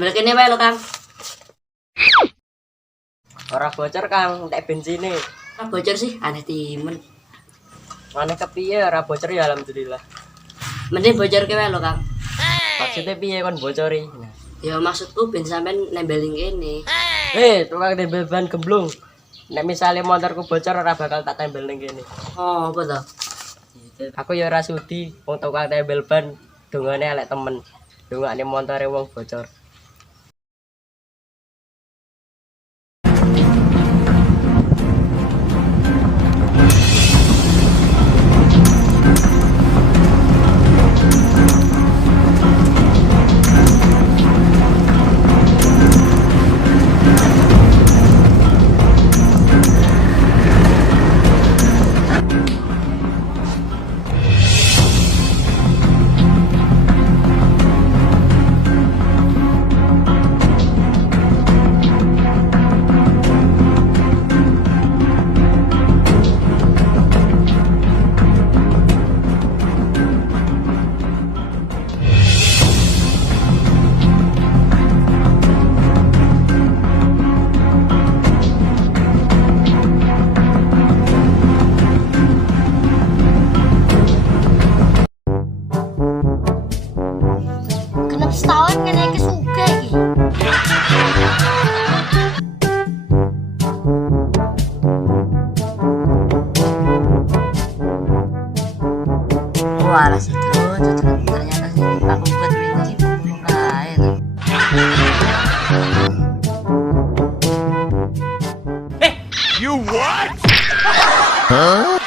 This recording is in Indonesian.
ambil kene wae lho, Kang. Ora bocor Kang, tek bensine. Ora bocor sih, aneh timen. Maneh kepiye ora bocor ya alhamdulillah. Mending bocor ke wae lho, Kang. Maksudnya piye kon bocori? Nah. Ya maksudku ben sampean nembelin kene. Tukang tembel ban gemblung. Nek misale motorku bocor ora bakal tak tembel ning kene. Oh, apa to? Aku ya ora sudi wong tukang tembel ban dongane elek temen. Dongane montore wong bocor. Kenapa setahun kena kesuka iki? Wah, alas itu ternyata sih aku buat bensin lain. You what? Huh?